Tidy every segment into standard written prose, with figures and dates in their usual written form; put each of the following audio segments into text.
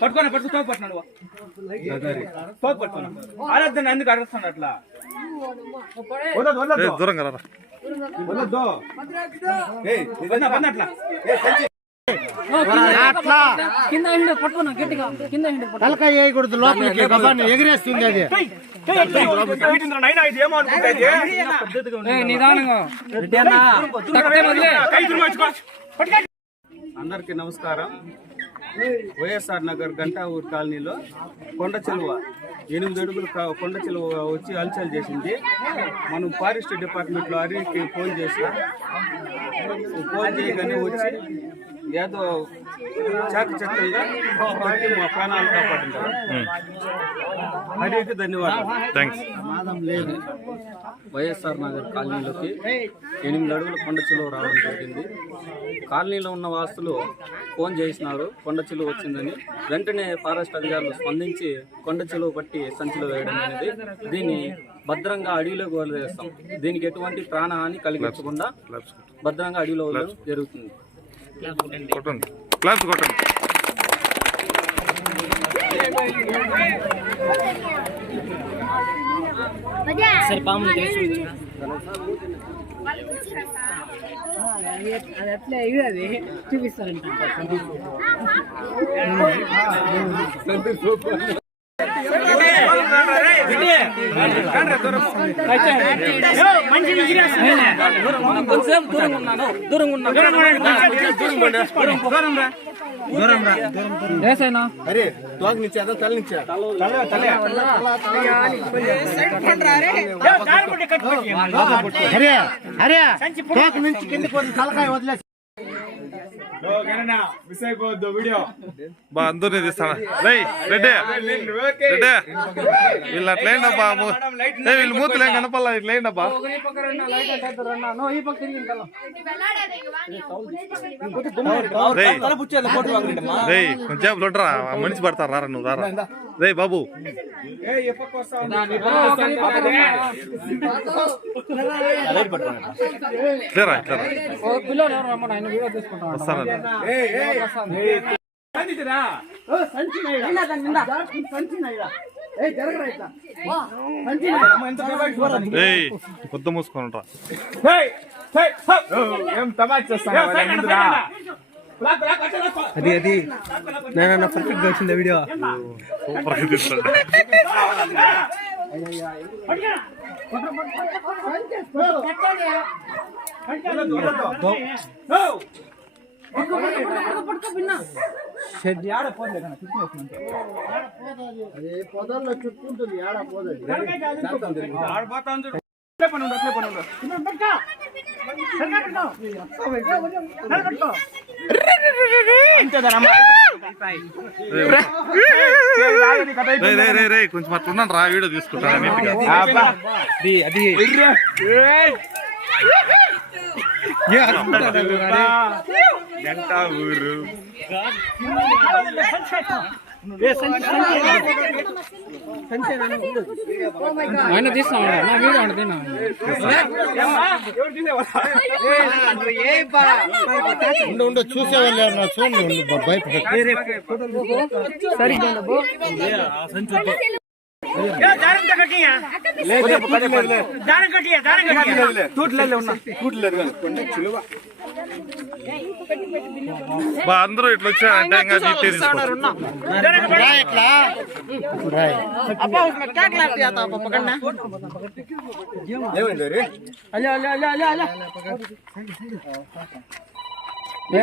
పట్టుకోండి పట్టుకున్నాడు ఆరాధన ఎందుకు అడుగుతున్నాడు అట్లా దూరం కదా తలకాయ వేయకూడదు, లోపలికి గబాన్ని ఎగిరేస్తుంది అది. అందరికీ నమస్కారం. వైఎస్ఆర్ నగర్ గంటావూరు కాలనీలో కొండ చెలువ 8 అడుగులు కొండ చెలువ వచ్చి హల్చల్ చేసింది. మనం ఫారెస్ట్ డిపార్ట్మెంట్లో అరీకి ఫోన్ చేయగానే వచ్చి ఏదో చాకచక్యంగా కొట్టి మా ప్రాణాలు కాపాడుతారు. అరీకి ధన్యవాదాలు. వైఎస్ఆర్ నగర్ కాలనీలోకి 8 అడుగుల కొండ చెలువ రావడం జరిగింది. కాలనీలో ఉన్న వాసులు ఫోన్ చేసినారు కొండ చెలువ వచ్చిందని. వెంటనే ఫారెస్ట్ అధికారులు స్పందించి కొండ చెలువ పట్టి సంచిలో వేయడం అనేది, దీన్ని భద్రంగా అడవిలోకి వదిలేస్తాం. దీనికి ఎటువంటి ప్రాణహాని కలిగించకుండా భద్రంగా అడవిలో వదలడం జరుగుతుంది. అది అట్లా అది చూపిస్తారంట. అందరినీ తీస్తానా రెడ్డి వీళ్ళు అట్లేండబ్బా, వీళ్ళు మూతులేం కనపల్లా, ఇట్లేండబ్బా. కొంచెం చూడరా, మనిషి పడతారు రారా, నువ్వు రారా రే బాబు. కొత్త మూసుకుంటా ఏం తమాషా చేస్తాను. అది నేను పర్ఫెక్ట్ గా వచ్చింది వీడియో. పొదల్లో చుట్టుకుంటుంది, ఏడ పోదండి. కొంచెం అట్లున్నాను రా, వీడియో తీసుకుంటాను. ఆయన తీస్తాను చూసేవాళ్ళు చూడండి, అందరూ ఇట్లా వచ్చారంటే ఇంకా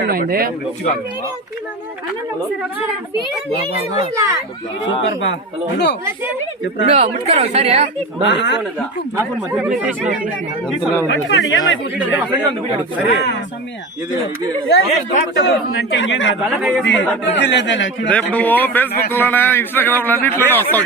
ఏమైంది? సూపర్ బా ముట్టుకోరా సరే. రేపు నువ్వు ఫేస్బుక్ లోనే ఇన్స్టాగ్రామ్ లో అన్నింటిలోనే వస్తావు.